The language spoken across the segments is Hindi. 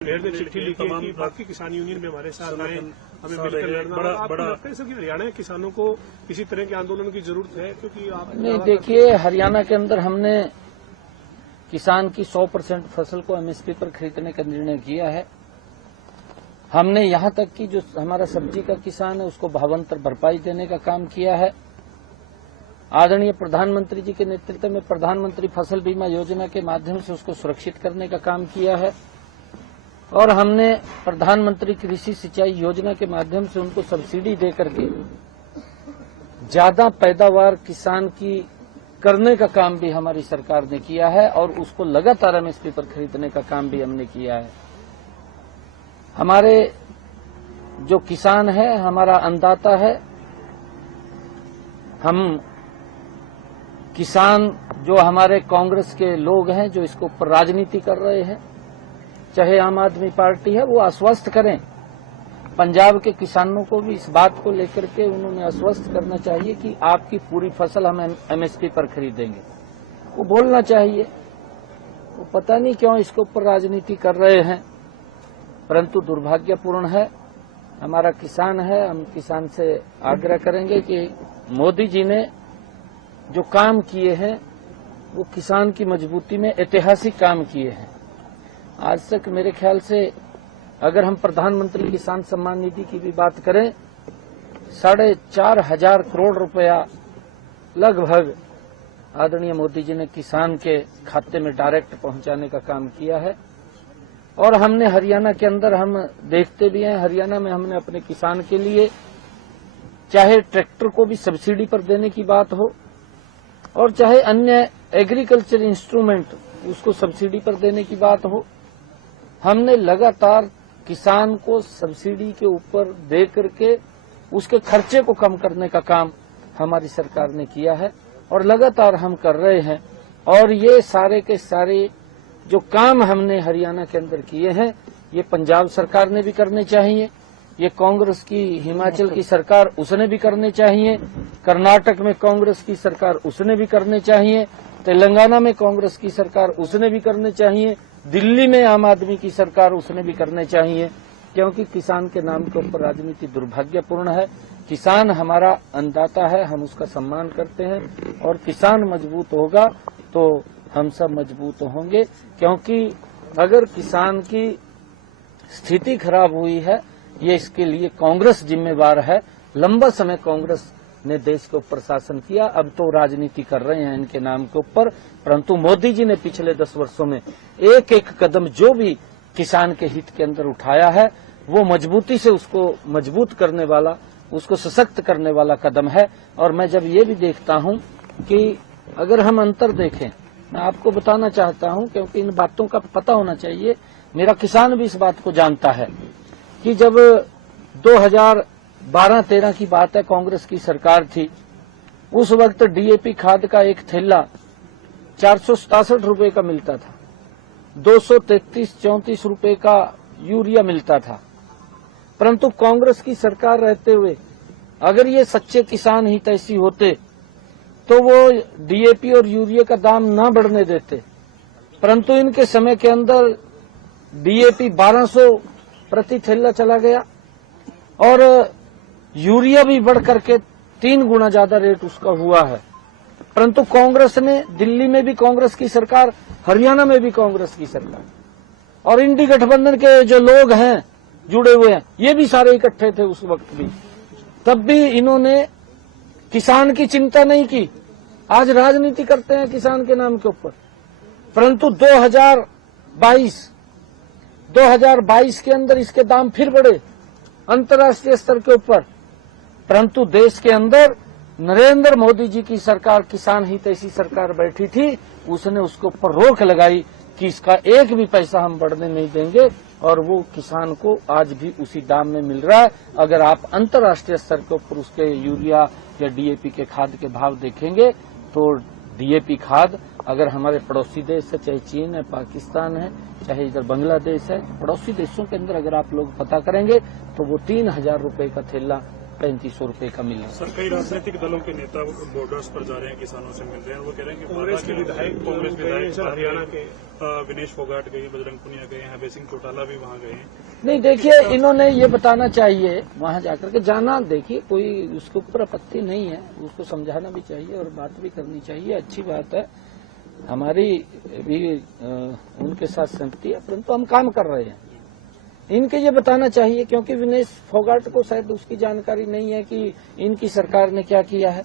मेयर ने चिट्ठी लिखी है कि बाकी किसान यूनियन में हमारे साथ आए, हमें मिलकर लड़ना। आपको लगता है सर कि हरियाणा के किसानों को किसी तरह के आंदोलन की जरूरत है? क्योंकि आप नहीं, देखिए, हरियाणा के अंदर हमने किसान की 100% फसल को एमएसपी पर खरीदने का निर्णय किया है। हमने यहां तक कि जो हमारा सब्जी का किसान है उसको भावांतर भरपाई देने का काम किया है। आदरणीय प्रधानमंत्री जी के नेतृत्व में प्रधानमंत्री फसल बीमा योजना के माध्यम से उसको सुरक्षित करने का काम किया है और हमने प्रधानमंत्री कृषि सिंचाई योजना के माध्यम से उनको सब्सिडी दे करके ज्यादा पैदावार किसान की करने का काम भी हमारी सरकार ने किया है और उसको लगातार एमएसपी पर खरीदने का काम भी हमने किया है। हमारे जो किसान है हमारा अन्नदाता है। हम किसान जो हमारे कांग्रेस के लोग हैं जो इसके ऊपर राजनीति कर रहे हैं, चाहे आम आदमी पार्टी है, वो आश्वस्त करें। पंजाब के किसानों को भी इस बात को लेकर के उन्होंने आश्वस्त करना चाहिए कि आपकी पूरी फसल हम एमएसपी पर खरीदेंगे। वो बोलना चाहिए। वो पता नहीं क्यों इसके ऊपर राजनीति कर रहे हैं, परंतु दुर्भाग्यपूर्ण है। हमारा किसान है, हम किसान से आग्रह करेंगे कि मोदी जी ने जो काम किए हैं वो किसान की मजबूती में ऐतिहासिक काम किए हैं। आज तक मेरे ख्याल से अगर हम प्रधानमंत्री किसान सम्मान निधि की भी बात करें, 4,500 करोड़ रुपया लगभग आदरणीय मोदी जी ने किसान के खाते में डायरेक्ट पहुंचाने का काम किया है। और हमने हरियाणा के अंदर हम देखते भी हैं, हरियाणा में हमने अपने किसान के लिए चाहे ट्रैक्टर को भी सब्सिडी पर देने की बात हो और चाहे अन्य एग्रीकल्चर इंस्ट्रूमेंट उसको सब्सिडी पर देने की बात हो, हमने लगातार किसान को सब्सिडी के ऊपर दे करके उसके खर्चे को कम करने का काम हमारी सरकार ने किया है और लगातार हम कर रहे हैं। और ये सारे के सारे जो काम हमने हरियाणा के अंदर किए हैं ये पंजाब सरकार ने भी करने चाहिए, ये कांग्रेस की हिमाचल की सरकार उसने भी करने चाहिए, कर्नाटक में कांग्रेस की सरकार उसने भी करने चाहिए, तेलंगाना में कांग्रेस की सरकार उसने भी करने चाहिए, दिल्ली में आम आदमी की सरकार उसने भी करने चाहिए। क्योंकि किसान के नाम के ऊपर राजनीति दुर्भाग्यपूर्ण है। किसान हमारा अन्नदाता है, हम उसका सम्मान करते हैं और किसान मजबूत होगा तो हम सब मजबूत होंगे। क्योंकि अगर किसान की स्थिति खराब हुई है ये इसके लिए कांग्रेस जिम्मेवार है। लंबा समय कांग्रेस ने देश के ऊपर शासन किया, अब तो राजनीति कर रहे हैं इनके नाम के ऊपर, परंतु मोदी जी ने पिछले 10 वर्षों में एक एक कदम जो भी किसान के हित के अंदर उठाया है वो मजबूती से उसको मजबूत करने वाला, उसको सशक्त करने वाला कदम है। और मैं जब ये भी देखता हूं कि अगर हम अंतर देखें, मैं आपको बताना चाहता हूं क्योंकि इन बातों का पता होना चाहिए, मेरा किसान भी इस बात को जानता है कि जब 2012-13 की बात है, कांग्रेस की सरकार थी, उस वक्त डीएपी खाद का एक थैला 467 रुपए का मिलता था, 233-34 रुपए का यूरिया मिलता था। परंतु कांग्रेस की सरकार रहते हुए अगर ये सच्चे किसान ही तैसी होते तो वो डीएपी और यूरिया का दाम न बढ़ने देते, परंतु इनके समय के अंदर डीएपी 1200 प्रति थैला चला गया और यूरिया भी बढ़ करके 3 गुना ज्यादा रेट उसका हुआ है। परंतु कांग्रेस ने, दिल्ली में भी कांग्रेस की सरकार, हरियाणा में भी कांग्रेस की सरकार और इंडी गठबंधन के जो लोग हैं जुड़े हुए हैं ये भी सारे इकट्ठे थे उस वक्त भी, तब भी इन्होंने किसान की चिंता नहीं की। आज राजनीति करते हैं किसान के नाम के ऊपर। परंतु 2022 के अंदर इसके दाम फिर बढ़े अंतर्राष्ट्रीय स्तर के ऊपर, परंतु देश के अंदर नरेंद्र मोदी जी की सरकार, किसान हितैषी सरकार बैठी थी, उसने उसके ऊपर रोक लगाई कि इसका एक भी पैसा हम बढ़ने नहीं देंगे और वो किसान को आज भी उसी दाम में मिल रहा है। अगर आप अंतर्राष्ट्रीय स्तर के ऊपर उसके यूरिया या डीएपी के खाद के भाव देखेंगे तो डीएपी खाद अगर हमारे पड़ोसी देश है, चाहे चीन है, पाकिस्तान है, चाहे इधर बांग्लादेश है, पड़ोसी देशों के अंदर अगर आप लोग पता करेंगे तो वो 3,000 रुपए का थैला 3500 रुपए का मिले। सर, कई राजनीतिक दलों के नेता बॉर्डर्स पर जा रहे हैं, किसानों से मिल रहे हैं, वो कह रहे हैं कि कांग्रेस के विधायक हरियाणा के विनेश फोगाट गए, बजरंग पुनिया गए हैं, अभय सिंह चौटाला भी वहाँ गए हैं। नहीं, देखिए, इन्होंने ये बताना चाहिए वहां जाकर के, जाना, देखिए कोई उसके ऊपर आपत्ति नहीं है, उसको समझाना भी चाहिए और बात भी करनी चाहिए, अच्छी बात है, हमारी भी उनके साथ सहमति है, परंतु हम काम कर रहे हैं। इनके ये बताना चाहिए, क्योंकि विनेश फोगाट को शायद उसकी जानकारी नहीं है कि इनकी सरकार ने क्या किया है।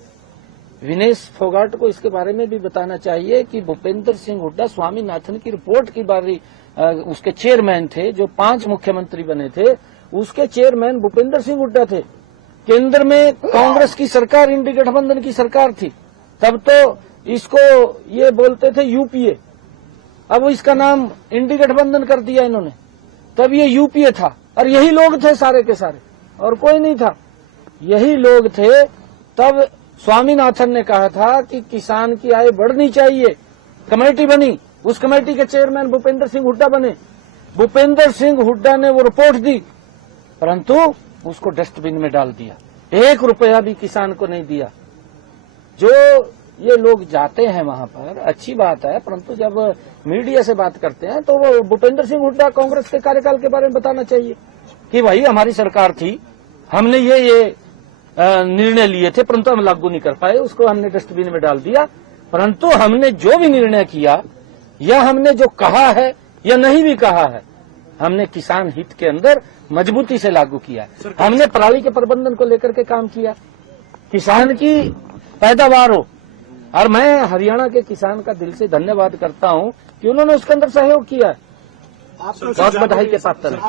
विनेश फोगाट को इसके बारे में भी बताना चाहिए कि भूपेंद्र सिंह हुड्डा स्वामीनाथन की रिपोर्ट की बारी उसके चेयरमैन थे, जो 5 मुख्यमंत्री बने थे, उसके चेयरमैन भूपेंद्र सिंह हुड्डा थे। केंद्र में कांग्रेस की सरकार, इंडी गठबंधन की सरकार थी, तब तो इसको ये बोलते थे यूपीए, अब इसका नाम इंडी गठबंधन कर दिया इन्होंने, तब ये यूपीए था, और यही लोग थे सारे के सारे, और कोई नहीं था, यही लोग थे। तब स्वामीनाथन ने कहा था कि किसान की आय बढ़नी चाहिए, कमेटी बनी, उस कमेटी के चेयरमैन भूपेंद्र सिंह हुड्डा बने। भूपेंद्र सिंह हुड्डा ने वो रिपोर्ट दी, परंतु उसको डस्टबिन में डाल दिया, 1 रुपया भी किसान को नहीं दिया। जो ये लोग जाते हैं वहां पर, अच्छी बात है, परंतु जब मीडिया से बात करते हैं तो वो भूपेंद्र सिंह हुड्डा कांग्रेस के कार्यकाल के बारे में बताना चाहिए कि भाई हमारी सरकार थी, हमने ये निर्णय लिए थे, परंतु हम लागू नहीं कर पाए, उसको हमने डस्टबिन में डाल दिया। परंतु हमने जो भी निर्णय किया, या हमने जो कहा है या नहीं भी कहा है, हमने किसान हित के अंदर मजबूती से लागू किया। हमने पराली के प्रबंधन को लेकर के काम किया, किसान की पैदावार हो, और मैं हरियाणा के किसान का दिल से धन्यवाद करता हूं कि उन्होंने उसके अंदर सहयोग किया है। बहुत बधाई के पात्र हैं।